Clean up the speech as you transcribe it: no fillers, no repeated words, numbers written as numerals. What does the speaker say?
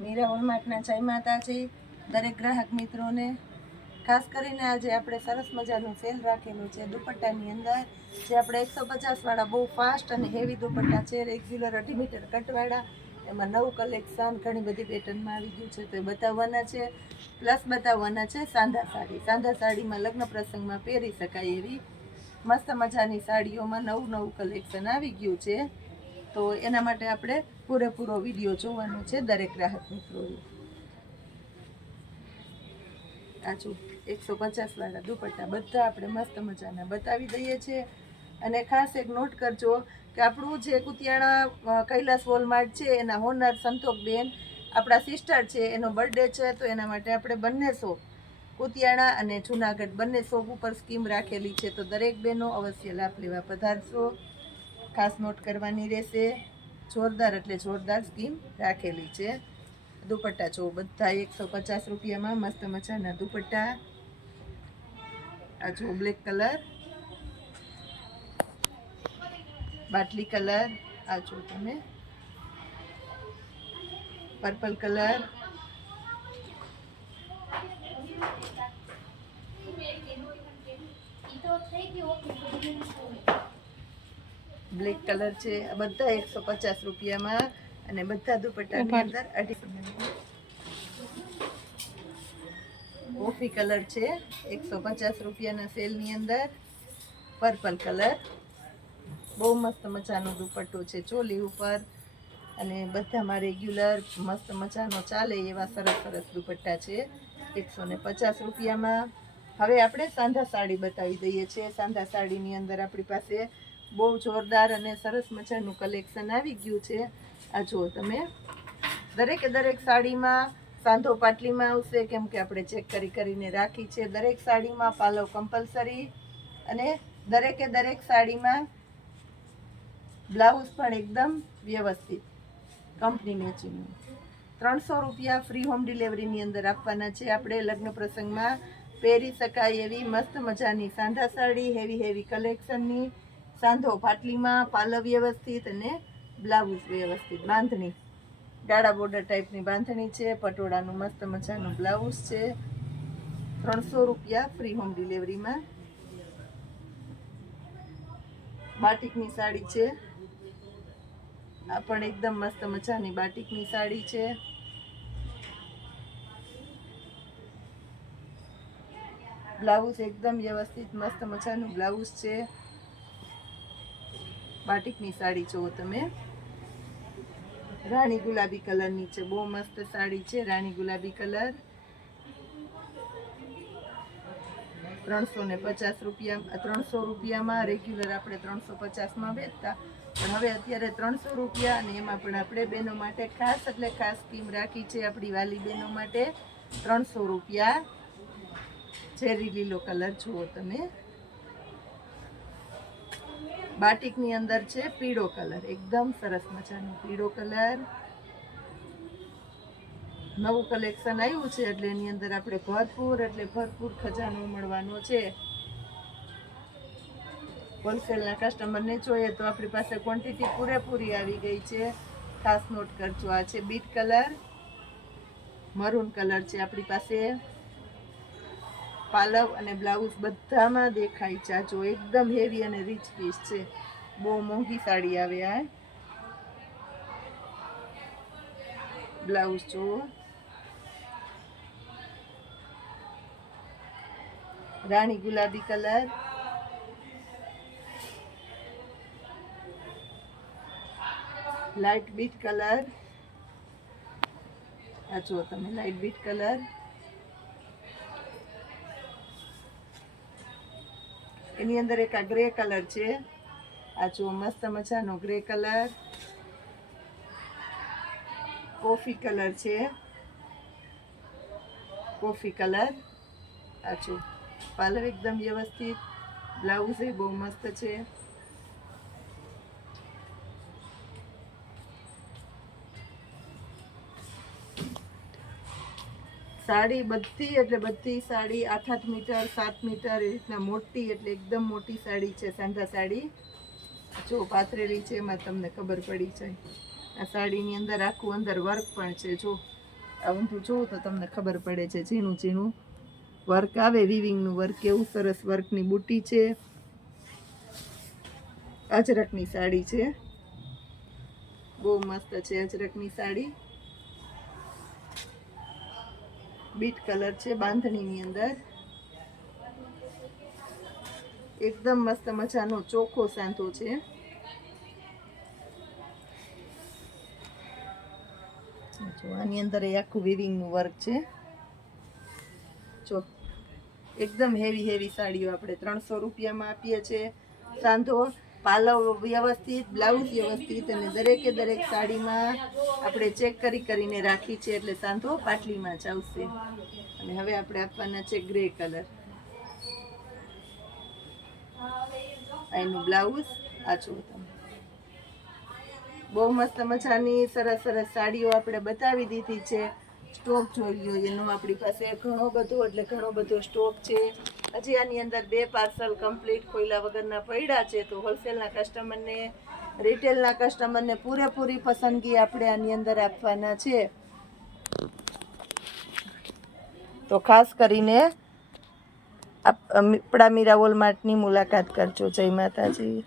મીરા હોલમાર્કના જય માતાજી દરેક ગ્રાહક મિત્રોને। ખાસ કરીને આજે આપણે સરસ મજાનું સેલ રાખેલું છે દુપટ્ટાની અંદર, જે આપણે 150 વાળા બહુ ફાસ્ટ અને હેવી દુપટ્ટા છે, રેગ્યુલર 2.5 મીટર કટવાળા। એમાં નવું કલેક્શન ઘણી બધી પેટર્નમાં આવી ગયું છે, તો એ બતાવવાના છે। પ્લસ બતાવવાના છે સાંધા સાડી। સાંધા સાડીમાં લગ્ન પ્રસંગમાં પહેરી શકાય એવી મસ્ત મજાની સાડીઓમાં નવું કલેક્શન આવી ગયું છે, તો એના માટે આપણે પૂરેપૂરો વિડીયો જોવાનો છે દરેક ગ્રાહક મિત્રોએ। આજો 150 વાળા દુપટ્ટા બધા આપણે મસ્ત મજાના બતાવી દઈએ છીએ। અને ખાસ એક નોટ કરજો કે આપણું જે કુતિયાણા કૈલાસ વોલમાર્ટ છે એના ઓનર સંતોકબેન આપણા સિસ્ટર છે, એનો બર્થડે છે, તો એના માટે આપણે બંને શોપ કુતિયાણા અને જુનાગઢ બંને શોપ ઉપર સ્કીમ રાખેલી છે, તો દરેક બહેનો અવશ્ય લાભ લેવા પધારશો। ખાસ નોટ કરવાની રહેશે, જોરદાર એટલે જોરદાર સ્કીમ રાખેલી છે। દુપટ્ટા જો બધા 150 રૂપિયામાં મસ્ત મજાના દુપટ્ટા। આ જો બ્લેક કલર, બાટલી કલર, આ જો તમે પર્પલ કલર, બ્લેક કલર છે। આ બધા 150 રૂપિયામાં અને બધા દુપટ્ટાની અંદર 250। કોફી કલર છે 150 રૂપિયાના સેલની અંદર। પર્પલ કલર બહુ મસ્ત મજાનો દુપટ્ટો છે ચોલી ઉપર, અને બધામાં રેગ્યુલર મસ્ત મજાનો ચાલે એવા સરસ સરસ દુપટ્ટા છે 150 રૂપિયામાં। હવે આપણે સાંધા સાડી બતાવી દઈએ છીએ। સાંધા સાડીની અંદર આપણી પાસે બહુ જોરદાર અને સરસ મજાનું કલેક્શન આવી ગયું છે। આ જુઓ તમે, દરેકે દરેક સાડીમાં સાંધો પાટલીમાં આવશે, કેમ કે આપણે ચેક કરીને રાખી છે। દરેક સાડીમાં પાલવ કમ્પલસરી, અને દરેકે દરેક સાડીમાં બ્લાઉઝ પણ એકદમ વ્યવસ્થિત કંપની મેચિંગનું। 300 રૂપિયા ફ્રી હોમ ડિલિવરીની અંદર આપવાના છે આપણે। લગ્ન પ્રસંગમાં પહેરી શકાય એવી મસ્ત મજાની સાંધા સાડી, હેવી કલેક્શનની, સાંધો પાટલીમાં, પાલવ વ્યવસ્થિત અને બ્લાઉઝ વ્યવસ્થિત, બાંધણી ગાળા બોર્ડર ટાઈપની બાંધણી છે, પટોળાનું મસ્ત મજાનું બ્લાઉઝ છે। 300 રૂપિયા ફ્રી હોમ ડિલિવરીમાં। બાટિકની સાડી છે, આ પણ એકદમ મસ્ત મજાની બાટિકની સાડી છે। બ્લાઉઝ એકદમ વ્યવસ્થિત મસ્ત મજાનું બ્લાઉઝ છે। બાટિકની સાડી જુઓ તમે, રાણી ગુલાબી કલરની છે, બહુ મસ્ત સાડી છે રાણી ગુલાબી કલર। 350 રૂપિયા, 300 રૂપિયામાં રેગ્યુલર આપણે 350માં વેચતા, પણ હવે અત્યારે 300 રૂપિયા, અને એમાં પણ આપણે બહેનો માટે ખાસ એટલે ખાસ સ્કીમ રાખી છે આપણી વાલી બહેનો માટે। 300 રૂપિયા। ઝેરી લીલો કલર જુઓ તમે, બાટિકની અંદર છે પીળો કલર, એકદમ સરસ મજાનો પીળો કલર। નવું કલેક્શન આવ્યું છે એટલે એની અંદર આપણે ભરપૂર ખજાનો મળવાનો છે। હોલસેલના કસ્ટમરને જોઈએ તો આપણી પાસે ક્વોન્ટિટી પૂરેપૂરી આવી ગઈ છે, ખાસ નોટ કરજો। આ છે બીટ કલર, મરૂન કલર છે આપણી પાસે। પાલવ અને બ્લાઉઝ બધામાં દેખાય છે। આ જો એકદમ હેવી અને રીચ પીસ છે, બહુ મોંઘી સાડી આવે આ। બ્લાઉઝ જુઓ, રાણી ગુલાબી કલર, લાઇટ બીટ કલર, આ જુઓ તમે લાઇટ બીટ કલર। એની અંદર એક આ ગ્રે કલર છે, આ જુઓ મસ્ત મજાનો ગ્રે કલર। કોફી કલર છે, કોફી કલર, આ જો પાલવ એકદમ વ્યવસ્થિત, બ્લાઉઝ એ બહુ મસ્ત છે। સાડી બધી એટલે બધી સાડી 8-8 મીટર 7 મીટર એ રીતના મોટી, એટલે એકદમ મોટી સાડી છે સાંધા સાડી। જો પાથરેલી છે એમાં તમને ખબર પડી જાય। આ સાડીની અંદર આખું અંદર વર્ક પણ છે, જો આ ઊંધું જોઉં તો તમને ખબર પડે છે. ઝીણું ઝીણું વર્ક આવે, વિવિંગનું વર્ક, કેવું સરસ વર્કની બુટ્ટી છે. અજરકની સાડી છે, બહુ મસ્ત છે અજરકની સાડી. બીટ કલર છે બાંધણીની અંદર, એકદમ મસ્ત મજાનો ચોખ્ખો સાંધો છે. જો આની અંદર એ આખું વિવિંગનું વર્ક છે. જો એકદમ હેવી સાડીઓ આપણે 300 રૂપિયામાં આપીએ છીએ. સાંધો, પાલવ વ્યવસ્થિત, બ્લાઉઝ વ્યવસ્થિત, અને દરેક સાડીમાં આપણે ચેક કરીને રાખી છે, એટલે સાંધો પાટલીમાં જ આવશે. અને હવે આપણે આપવાના છે ગ્રે કલર. એનું બ્લાઉઝ આ જો તમે. બહુ મસ્ત મજાની સરસ સાડીઓ આપણે બતાવી દીધી છે. સ્ટોક જોઈ લો એનો આપણી પાસે ઘણો બધો સ્ટોક છે. હજી આની અંદર 2 પાર્સલ કમ્પ્લીટ ખોલ્યા વગરના પડ્યા છે. તો હોલસેલના કસ્ટમરને, રિટેલના કસ્ટમરને પૂરેપૂરી પસંદગી આપણે આની અંદર આપવાના છે. તો ખાસ કરીને આપણા મીરા વોલમાર્ટની મુલાકાત કરજો. જય માતાજી.